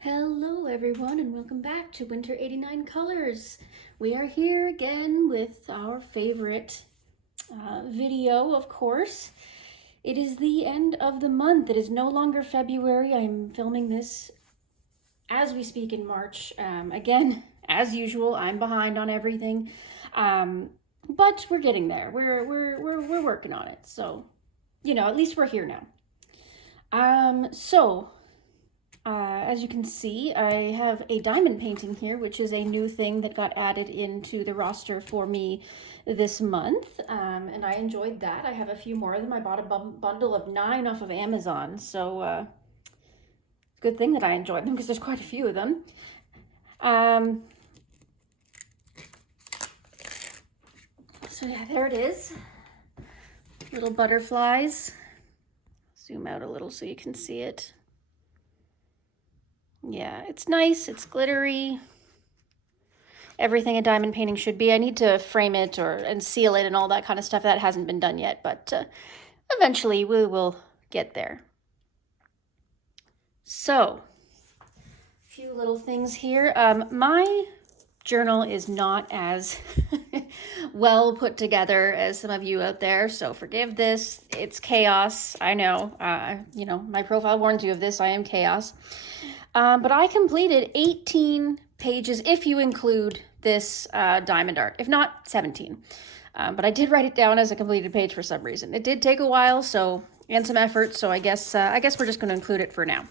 Hello everyone and welcome back to Winter 89 Colors. We are here again with our favorite video, of course. It is the end of the month. It is no longer February. I'm filming this as we speak in March. Again, as usual, I'm behind on everything. But we're getting there. We're working on it. So, at least we're here now. As you can see, I have a diamond painting here, which is a new thing that got added into the roster for me this month, and I enjoyed that. I have a few more of them. I bought a bundle of 9 off of Amazon, so good thing that I enjoyed them because there's quite a few of them. So yeah, there it is. Little butterflies. Zoom out a little so you can see it. Yeah, it's nice, it's glittery. Everything a diamond painting should be. I need to frame it and seal it and all that kind of stuff. That hasn't been done yet, but eventually we will get there. So, a few little things here. My journal is not as well put together as some of you out there, so forgive this. It's chaos, I know. My profile warns you of this. I am chaos. But I completed 18 pages, if you include this diamond art, if not 17. But I did write it down as a completed page for some reason. It did take a while, and some effort, so I guess we're just going to include it for now.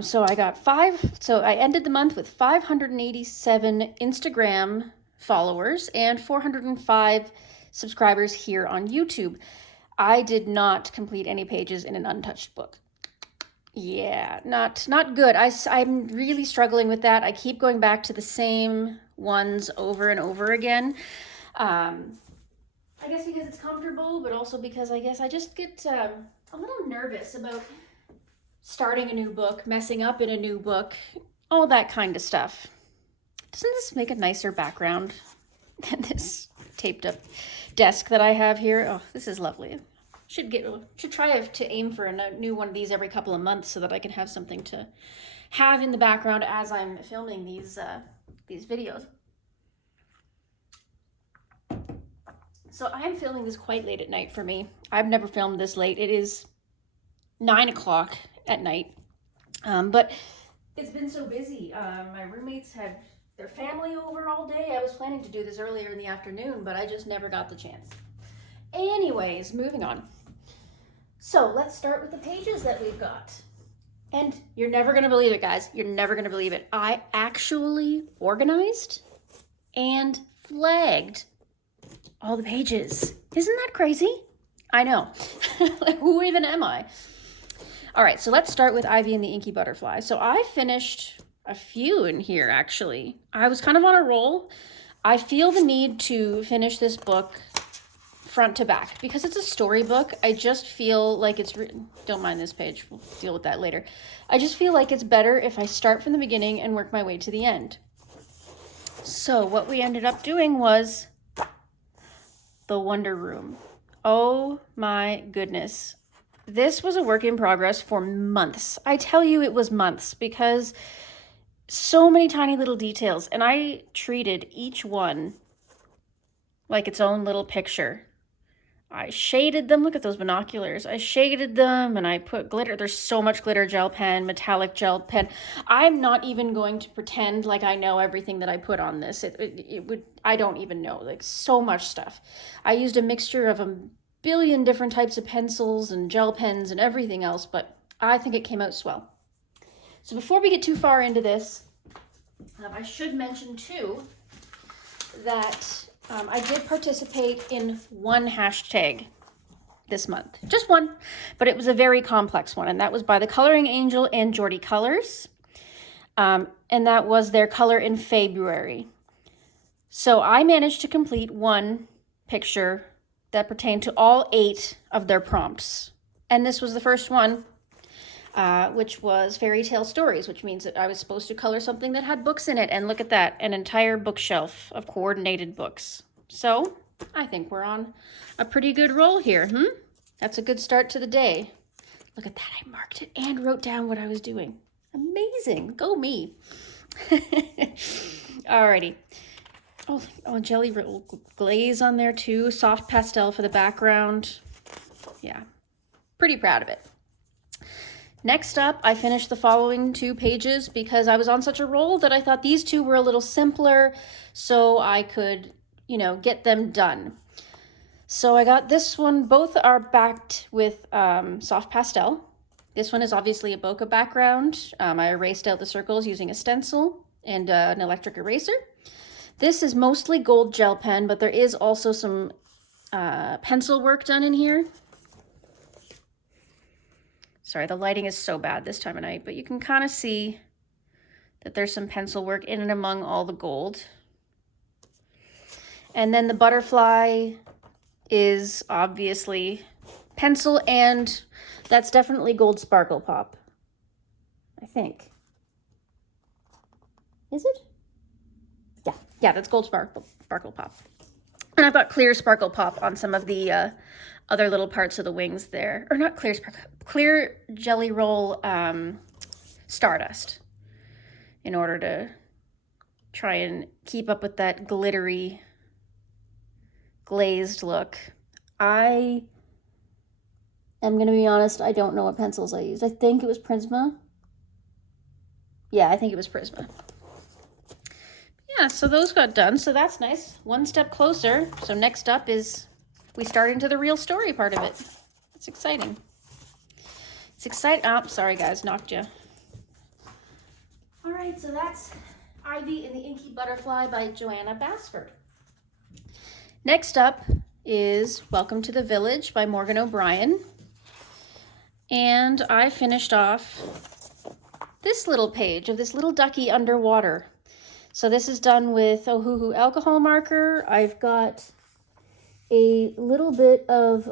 So I got I ended the month with 587 Instagram followers and 405 subscribers here on YouTube. I did not complete any pages in an untouched book. Yeah, not good. I'm really struggling with that. I keep going back to the same ones over and over again. I guess because it's comfortable, but also because I guess I just get a little nervous about starting a new book, messing up in a new book, all that kind of stuff. Doesn't this make a nicer background than this taped up desk that I have here? Oh, this is lovely. Should try to aim for a new one of these every couple of months so that I can have something to have in the background as I'm filming these videos. So I'm filming this quite late at night for me. I've never filmed this late. It is 9 o'clock at night. But it's been so busy. My roommates had their family over all day. I was planning to do this earlier in the afternoon, but I just never got the chance. Anyways, moving on. So let's start with the pages that we've got. And you're never going to believe it, guys. You're never going to believe it. I actually organized and flagged all the pages. Isn't that crazy? I know. Like, who even am I? All right, so let's start with Ivy and the Inky Butterfly. So I finished a few in here, actually. I was kind of on a roll. I feel the need to finish this book front to back because it's a storybook. I just feel like it's don't mind this page, we'll deal with that later. I just feel like it's better if I start from the beginning and work my way to the end. So what we ended up doing was the Wonder Room. Oh my goodness, this was a work in progress for months. I tell you, it was months because so many tiny little details, and I treated each one like its own little picture. I shaded them. Look at those binoculars. I shaded them and I put glitter. There's so much glitter gel pen, metallic gel pen. I'm not even going to pretend like I know everything that I put on this. I don't even know, like so much stuff. I used a mixture of a billion different types of pencils and gel pens and everything else, but I think it came out swell. So before we get too far into this, I should mention too that I did participate in one hashtag this month. Just one, but it was a very complex one, and that was by the Coloring Angel and Geordie Colors. And that was their color in February. So I managed to complete one picture that pertained to all 8 of their prompts. And this was the first one, which was fairy tale stories, which means that I was supposed to color something that had books in it. And look at that, an entire bookshelf of coordinated books. So I think we're on a pretty good roll here. That's a good start to the day. Look at that, I marked it and wrote down what I was doing. Amazing. Go me. Alrighty. Oh, jelly roll glaze on there too. Soft pastel for the background. Yeah, pretty proud of it. Next up, I finished the following 2 pages because I was on such a roll that I thought these 2 were a little simpler so I could, you know, get them done. So I got this one. Both are backed with soft pastel. This one is obviously a bokeh background. I erased out the circles using a stencil and an electric eraser. This is mostly gold gel pen, but there is also some pencil work done in here. Sorry, the lighting is so bad this time of night, but you can kind of see that there's some pencil work in and among all the gold. And then the butterfly is obviously pencil, and that's definitely gold sparkle pop, I think. Is it? Yeah, that's gold sparkle pop. And I've got clear sparkle pop on some of the other little parts of the wings there. Or not clear sparkle, clear jelly roll stardust, in order to try and keep up with that glittery glazed look. I am going to be honest, I don't know what pencils I used. I think it was Prisma. Yeah, I think it was Prisma. Yeah, so those got done, so that's nice. One step closer. So next up is we start into the real story part of it. It's exciting. It's exciting. Oh, sorry guys, knocked you. All right, so that's Ivy and the Inky Butterfly by Joanna Basford. Next up is Welcome to the Village by Morgan O'Brien. And I finished off this little page of this little ducky underwater. So this is done with Ohuhu alcohol marker. I've got a little bit of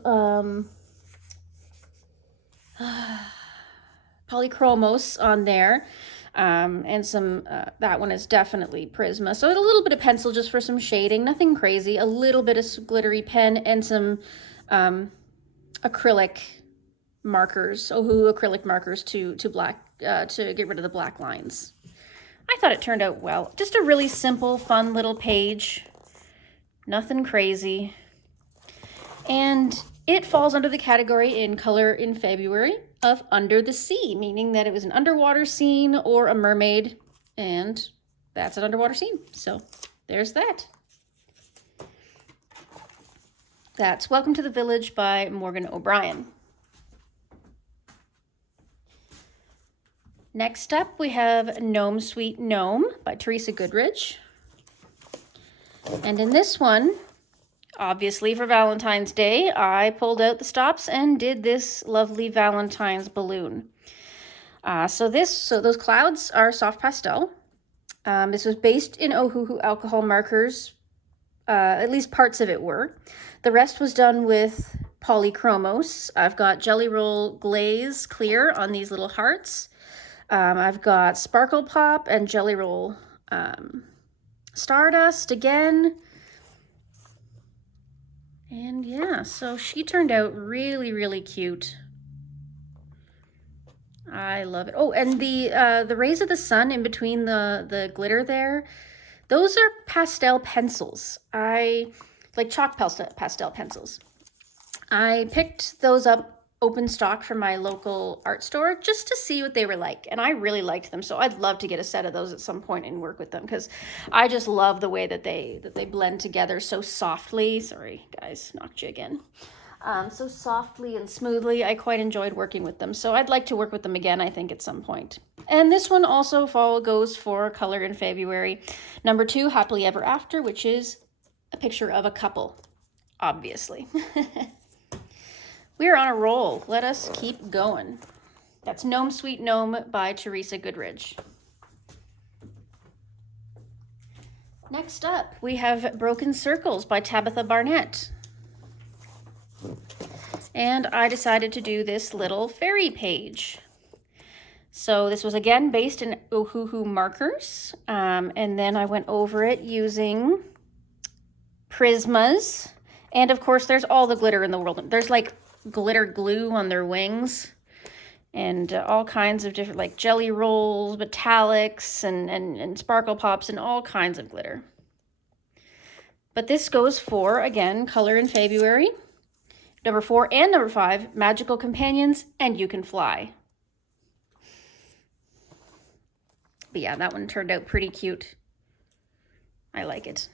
polychromos on there, and some, that one is definitely Prisma. So a little bit of pencil just for some shading, nothing crazy, a little bit of glittery pen, and some acrylic markers, Ohuhu acrylic markers to get rid of the black lines. I thought it turned out well. Just a really simple, fun little page. Nothing crazy. And it falls under the category in Color in February of Under the Sea, meaning that it was an underwater scene or a mermaid, and that's an underwater scene. So there's that. That's Welcome to the Village by Morgan O'Brien. Next up, we have Gnome Sweet Gnome by Teresa Goodrich. And in this one, obviously for Valentine's Day, I pulled out the stops and did this lovely Valentine's balloon. So those clouds are soft pastel. This was based in Ohuhu alcohol markers. At least parts of it were. The rest was done with polychromos. I've got Jelly Roll Glaze Clear on these little hearts. I've got Sparkle Pop and Jelly Roll Stardust again. And yeah, so she turned out really, really cute. I love it. Oh, and the rays of the sun in between the glitter there, those are pastel pencils. I like chalk pastel pencils. I picked those up open stock from my local art store just to see what they were like, and I really liked them, so I'd love to get a set of those at some point and work with them, because I just love the way that they blend together so softly. Sorry guys, knocked you again. So softly and smoothly. I quite enjoyed working with them, so I'd like to work with them again, I think, at some point. And this one also goes for Color in February. Number 2, Happily Ever After, which is a picture of a couple, obviously. We're on a roll. Let us keep going. That's Gnome Sweet Gnome by Teresa Goodrich. Next up, we have Broken Circles by Tabitha Barnett. And I decided to do this little fairy page. So this was again based in Ohuhu markers. And then I went over it using Prismas. And of course, there's all the glitter in the world. There's like glitter glue on their wings. and all kinds of different, like jelly rolls, metallics, and sparkle pops, and all kinds of glitter. But this goes for, again, Color in February, number 4 and number 5, Magical Companions, and You Can Fly. But yeah, that one turned out pretty cute. I like it.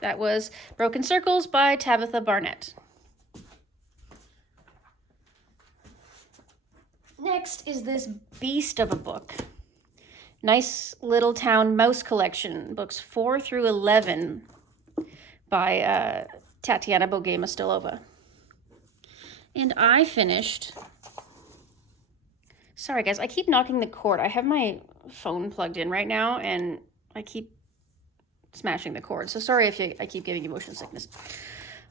That was Broken Circles by Tabitha Barnett. Next is this beast of a book. Nice Little Town Mouse Collection, books 4 through 11 by Tatiana Bogema-Stilova. And I finished... Sorry guys, I keep knocking the cord. I have my phone plugged in right now and I keep smashing the cord. So sorry if I keep giving you motion sickness.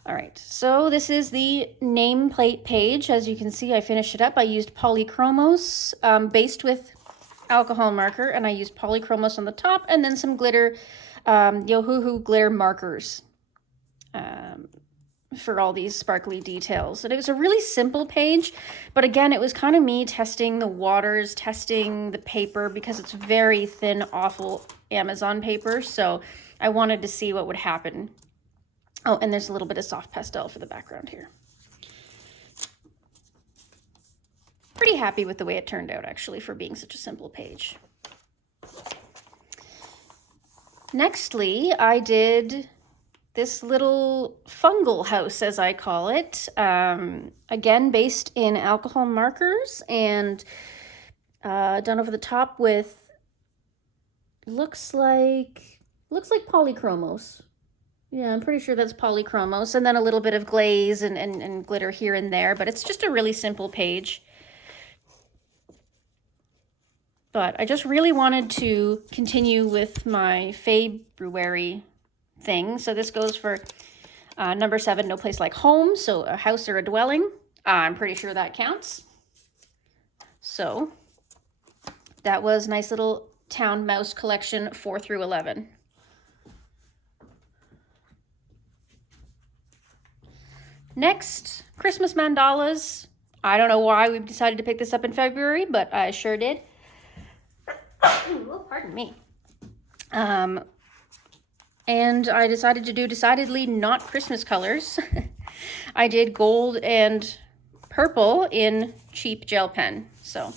All right, so this is the nameplate page. As you can see, I finished it up. I used polychromos based with alcohol marker, and I used polychromos on the top and then some glitter, Yohoo glitter markers for all these sparkly details. And it was a really simple page, but again, it was kind of me testing the waters, testing the paper, because it's very thin, awful Amazon paper, so I wanted to see what would happen. Oh, and there's a little bit of soft pastel for the background here. Pretty happy with the way it turned out, actually, for being such a simple page. Nextly, I did this little fungal house, as I call it, again, based in alcohol markers and done over the top with, looks like polychromos. Yeah, I'm pretty sure that's polychromos, and then a little bit of glaze and glitter here and there, but it's just a really simple page. But I just really wanted to continue with my February thing. So this goes for number 7, No Place Like Home, so a house or a dwelling. I'm pretty sure that counts. So that was Nice Little Town Mouse Collection 4 through 11. Next, Christmas mandalas. I don't know why we've decided to pick this up in February, but I sure did. Oh, pardon me. And I decided to do decidedly not Christmas colors. I did gold and purple in cheap gel pen. So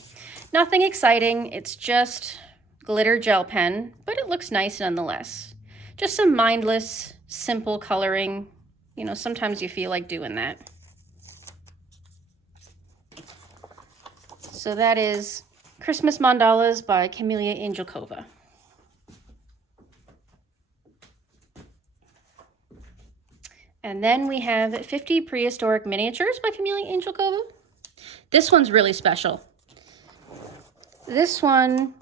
nothing exciting. It's just glitter gel pen, but it looks nice nonetheless. Just some mindless, simple coloring. You know, sometimes you feel like doing that. So that is Christmas Mandalas by Camelia Angelkova. And then we have 50 Prehistoric Miniatures by Camelia Angelkova. This one's really special. This one,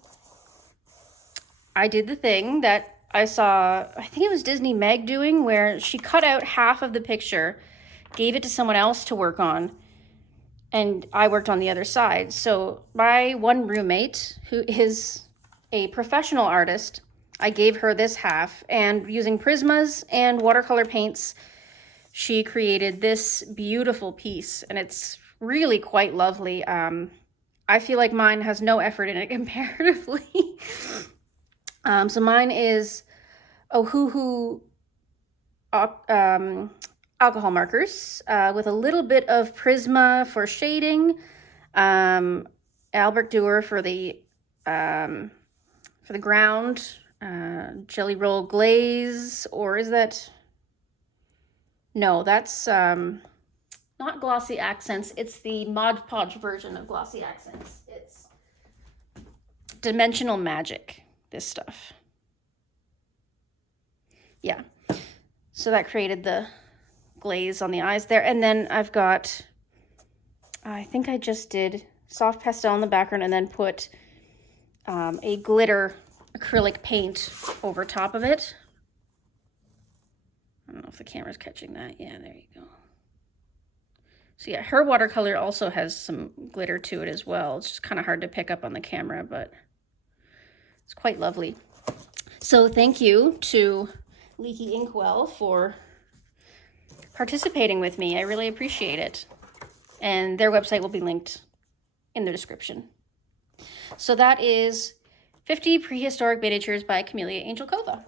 I did the thing that I saw, I think it was Disney Meg doing, where she cut out half of the picture, gave it to someone else to work on, and I worked on the other side. So my one roommate, who is a professional artist, I gave her this half, and using Prismas and watercolor paints, she created this beautiful piece, and it's really quite lovely. I feel like mine has no effort in it comparatively. So mine is Ohuhu alcohol markers with a little bit of Prisma for shading, Albert Durer for the ground, Jelly Roll Glaze, or is that? No, that's not Glossy Accents. It's the Mod Podge version of Glossy Accents. It's Dimensional Magic, this stuff. Yeah, so that created the glaze on the eyes there. And then I've got, I think I just did soft pastel in the background and then put a glitter acrylic paint over top of it. I don't know if the camera's catching that. Yeah, there you go. So yeah, her watercolor also has some glitter to it as well. It's just kind of hard to pick up on the camera, but it's quite lovely. So thank you to Leaky Inkwell for participating with me. I really appreciate it. And their website will be linked in the description. So that is 50 Prehistoric Miniatures by Camellia Angelkova.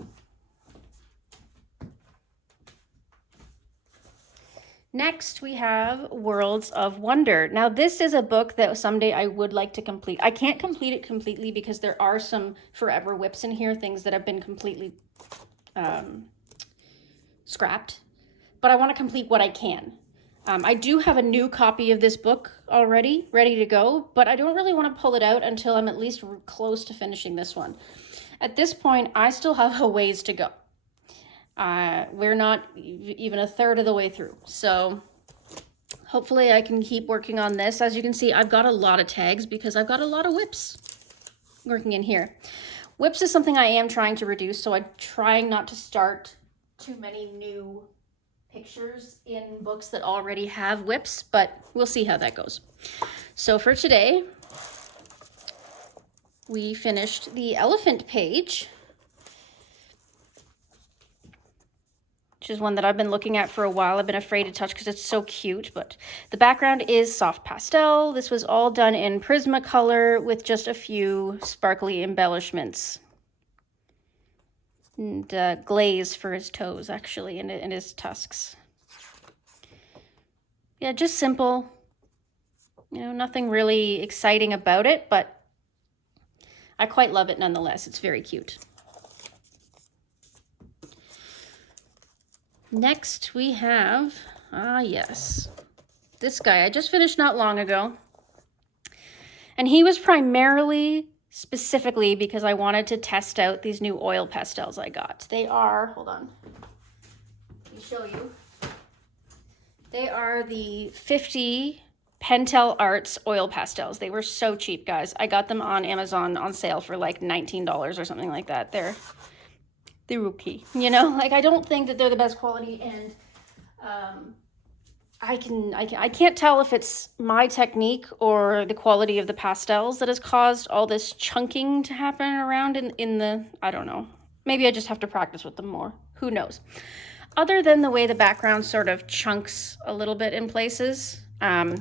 Next, we have Worlds of Wonder. Now, this is a book that someday I would like to complete. I can't complete it completely because there are some forever whips in here, things that have been completely scrapped. But I want to complete what I can. I do have a new copy of this book already, ready to go, but I don't really want to pull it out until I'm at least close to finishing this one. At this point, I still have a ways to go. We're not even a third of the way through, so hopefully I can keep working on this. As you can see, I've got a lot of tags because I've got a lot of whips working in here. Whips is something I am trying to reduce, so I'm trying not to start too many new pictures in books that already have whips, but we'll see how that goes. So for today, we finished the elephant page, which is one that I've been looking at for a while. I've been afraid to touch because it's so cute, but the background is soft pastel. This was all done in Prismacolor with just a few sparkly embellishments. And glaze for his toes, actually, and his tusks. Yeah, just simple. You know, nothing really exciting about it, but I quite love it nonetheless. It's very cute. Next, we have, yes, this guy I just finished not long ago. And he was primarily, specifically, because I wanted to test out these new oil pastels I got. They are, hold on, let me show you. They are the 50 Pentel Arts oil pastels. They were so cheap, guys. I got them on Amazon on sale for like $19 or something like that. They're okay, you know, like I don't think that they're the best quality, and I can't tell if it's my technique or the quality of the pastels that has caused all this chunking to happen around in the, I don't know. Maybe I just have to practice with them more. Who knows? Other than the way the background sort of chunks a little bit in places, I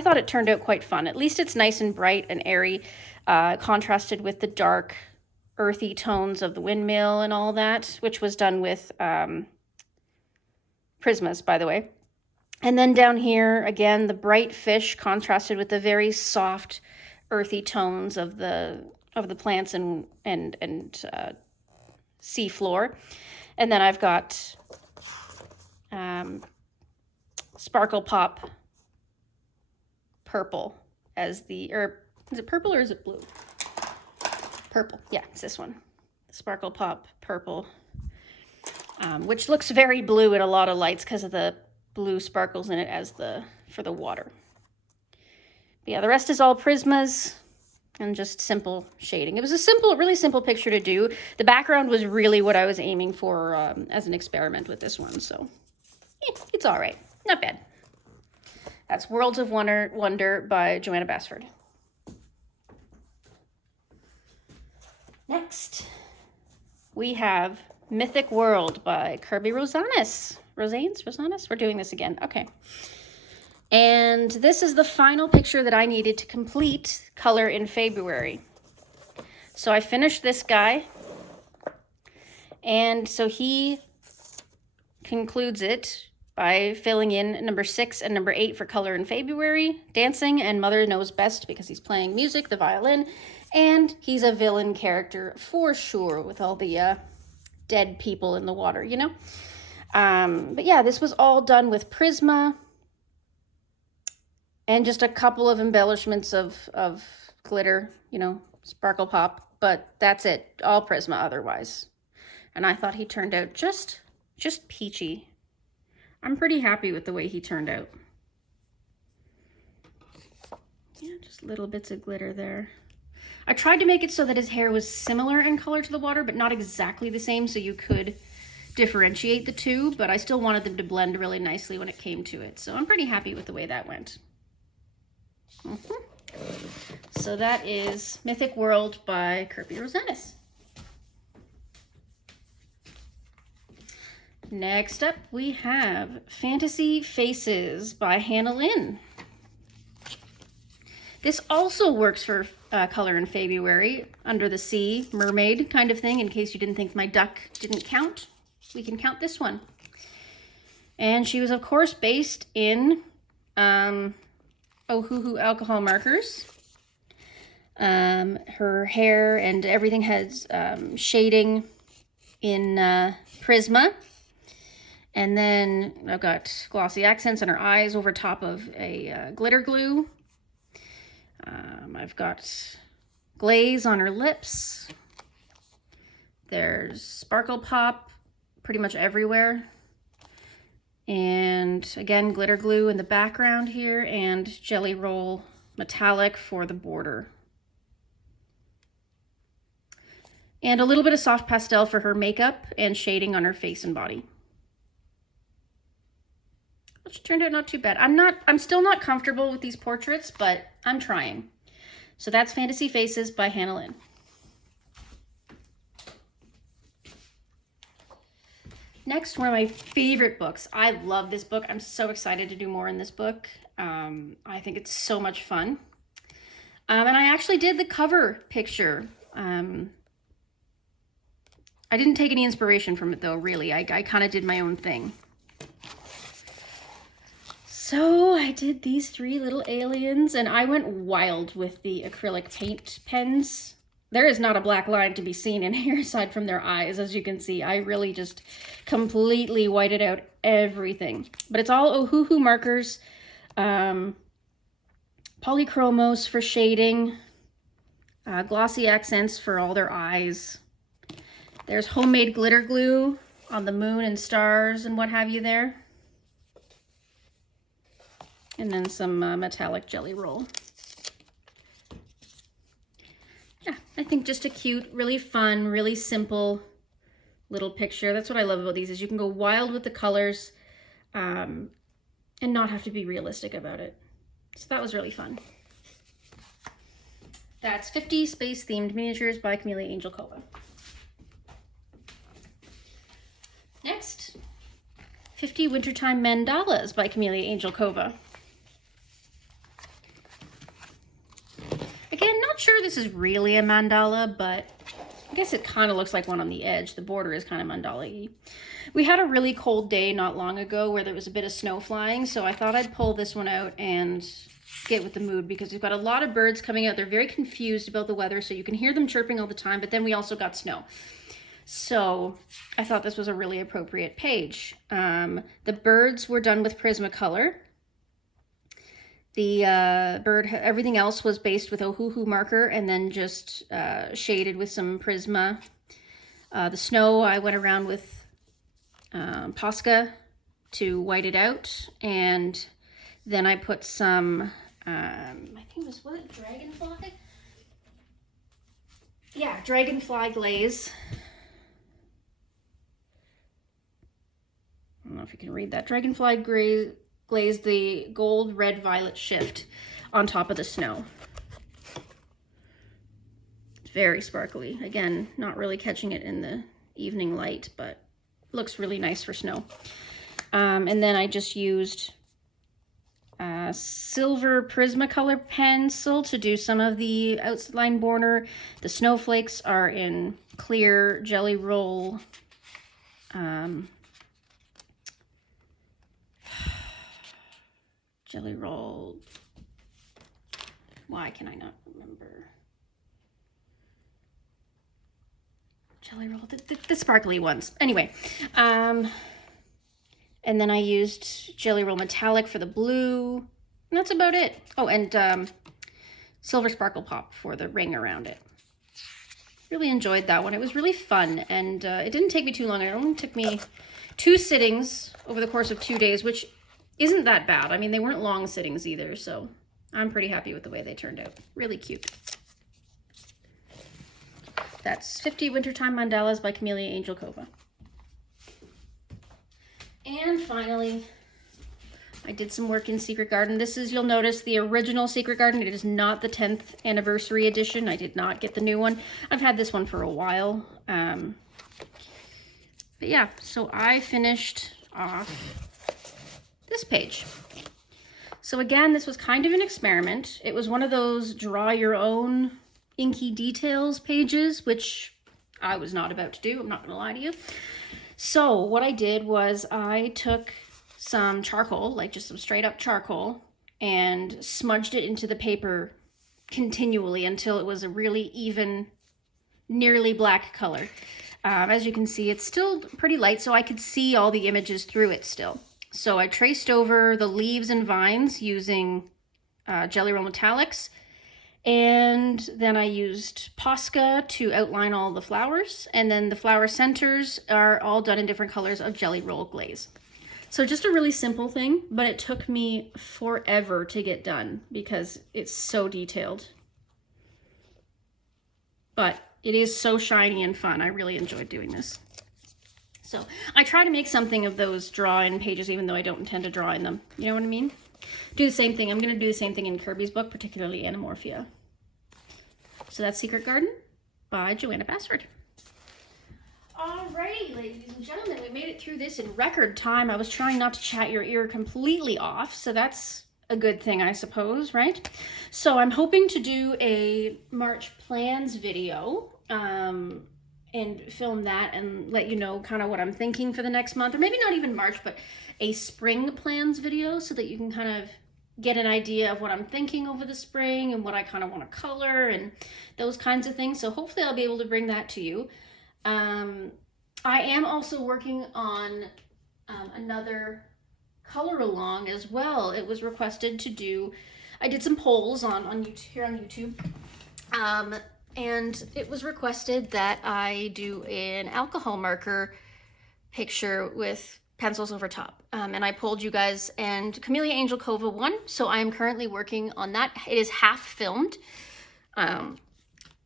thought it turned out quite fun. At least it's nice and bright and airy, contrasted with the dark, earthy tones of the windmill and all that, which was done with Prismas, by the way. And then down here, again, the bright fish contrasted with the very soft, earthy tones of the plants and sea floor. And then I've got Sparkle Pop Purple as the, or is it purple or is it blue? Purple, yeah, it's this one. Sparkle Pop Purple, which looks very blue in a lot of lights because of the blue sparkles in it as for the water. But yeah, the rest is all Prismas and just simple shading. It was a really simple picture to do. The background was really what I was aiming for as an experiment with this one, so it's all right, not bad. That's Worlds of Wonder by Joanna Basford. Next, we have Mythic World by Kirby Rosanes. Rosanes? We're doing this again. Okay. And this is the final picture that I needed to complete Color in February. So I finished this guy. And so he concludes it by filling in number 6 and number 8 for Color in February, dancing, and Mother Knows Best because he's playing music, the violin, and he's a villain character for sure with all the dead people in the water, you know? But yeah, this was all done with Prisma and just a couple of embellishments of glitter, you know, Sparkle Pop, but that's it, all Prisma otherwise. And I thought he turned out just peachy. I'm pretty happy with the way he turned out. Yeah, just little bits of glitter there. I tried to make it so that his hair was similar in color to the water, but not exactly the same, so you could differentiate the two, but I still wanted them to blend really nicely when it came to it. So I'm pretty happy with the way that went. So that is Mythic World by Kirby Rosanes. Next up, we have Fantasy Faces by Hannah Lynn. This also works for color in February, under the sea, mermaid kind of thing, in case you didn't think my duck didn't count. We can count this one. And she was, of course, based in Ohuhu alcohol markers. Her hair and everything has shading in Prisma. And then I've got glossy accents on her eyes over top of a glitter glue. I've got glaze on her lips. There's sparkle pop pretty much everywhere. And again, glitter glue in the background here, and jelly roll metallic for the border. And a little bit of soft pastel for her makeup and shading on her face and body. Which turned out not too bad. I'm still not comfortable with these portraits, but I'm trying. So that's Fantasy Faces by Hannah Lynn. Next, one of my favorite books. I love this book. I'm so excited to do more in this book. I think it's so much fun. And I actually did the cover picture. I didn't take any inspiration from it though, really. I kind of did my own thing. So I did these three little aliens, and I went wild with the acrylic paint pens. There is not a black line to be seen in here aside from their eyes, as you can see. I really just completely whited out everything. But it's all Ohuhu markers, polychromos for shading, glossy accents for all their eyes. There's homemade glitter glue on the moon and stars and what have you there. And then some metallic jelly roll. Yeah, I think just a cute, really fun, really simple little picture. That's what I love about these, is you can go wild with the colors and not have to be realistic about it. So that was really fun. That's 50 space-themed miniatures by Camellia Angel Cova. Next, 50 Wintertime Mandalas by Camellia Angel Cova. Again, not sure this is really a mandala, but I guess it kind of looks like one on the edge. The border is kind of mandala-y. We had a really cold day not long ago where there was a bit of snow flying, so I thought I'd pull this one out and get with the mood, because we've got a lot of birds coming out. They're very confused about the weather, so you can hear them chirping all the time, but then we also got snow. So I thought this was a really appropriate page. The birds were done with Prismacolor. The everything else was based with Ohuhu marker and then just shaded with some Prisma. The snow, I went around with Posca to white it out, and then I put some, I think was it Dragonfly? Yeah, Dragonfly glaze. I don't know if you can read that. Dragonfly glaze, the gold, red, violet shift on top of the snow. It's very sparkly. Again, not really catching it in the evening light, but looks really nice for snow. And then I just used silver Prismacolor pencil to do some of the outline border. The snowflakes are in clear jelly roll jelly roll. Why can I not remember? Jelly roll, the sparkly ones. Anyway, and then I used jelly roll metallic for the blue. And that's about it. Oh, and silver sparkle pop for the ring around it. Really enjoyed that one. It was really fun, and it didn't take me too long. It only took me 2 sittings over the course of 2 days, which isn't that bad. I mean, they weren't long sittings either, so I'm pretty happy with the way they turned out. Really cute. That's 50 Wintertime Mandalas by Camellia Angel Cova. And finally, I did some work in Secret Garden. This is, you'll notice, the original Secret Garden. It is not the 10th anniversary edition. I did not get the new one. I've had this one for a while. But yeah, so I finished off this page. So again, this was kind of an experiment. It was one of those draw your own inky details pages, which I was not about to do, I'm not gonna lie to you. So what I did was I took some charcoal, like just some straight up charcoal, and smudged it into the paper continually until it was a really even, nearly black color. As you can see, it's still pretty light, so I could see all the images through it still. So I traced over the leaves and vines using Jelly Roll Metallics, and then I used Posca to outline all the flowers, and then the flower centers are all done in different colors of Jelly Roll glaze. So just a really simple thing, but it took me forever to get done because it's so detailed. But it is so shiny and fun. I really enjoyed doing this. So I try to make something of those draw-in pages, even though I don't intend to draw in them. You know what I mean? Do the same thing. I'm going to do the same thing in Kirby's book, particularly Anamorphia. So that's Secret Garden by Joanna Bassford. Alrighty, ladies and gentlemen, we made it through this in record time. I was trying not to chat your ear completely off, so that's a good thing, I suppose, right? So I'm hoping to do a March plans video and film that and let you know kind of what I'm thinking for the next month, or maybe not even March, but a spring plans video so that you can kind of get an idea of what I'm thinking over the spring and what I kind of want to color and those kinds of things. So hopefully I'll be able to bring that to you. I am also working on another color along as well. It was requested to do, I did some polls on YouTube, here on YouTube, and it was requested that I do an alcohol marker picture with pencils over top. And I polled you guys, and Camellia Angel Cova won, so I am currently working on that. It is half filmed.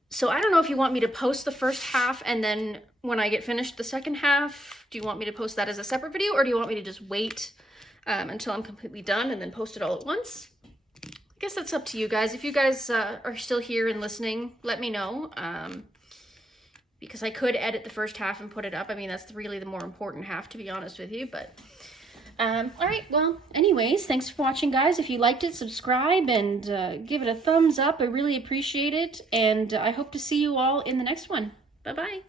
So I don't know if you want me to post the first half and then when I get finished the second half, do you want me to post that as a separate video, or do you want me to just wait until I'm completely done and then post it all at once? I guess that's up to you guys. If you guys are still here and listening, let me know. Because I could edit the first half and put it up. I mean, that's really the more important half, to be honest with you. But all right, well, anyways, thanks for watching, guys. If you liked it, subscribe and give it a thumbs up. I really appreciate it. And I hope to see you all in the next one. Bye-bye.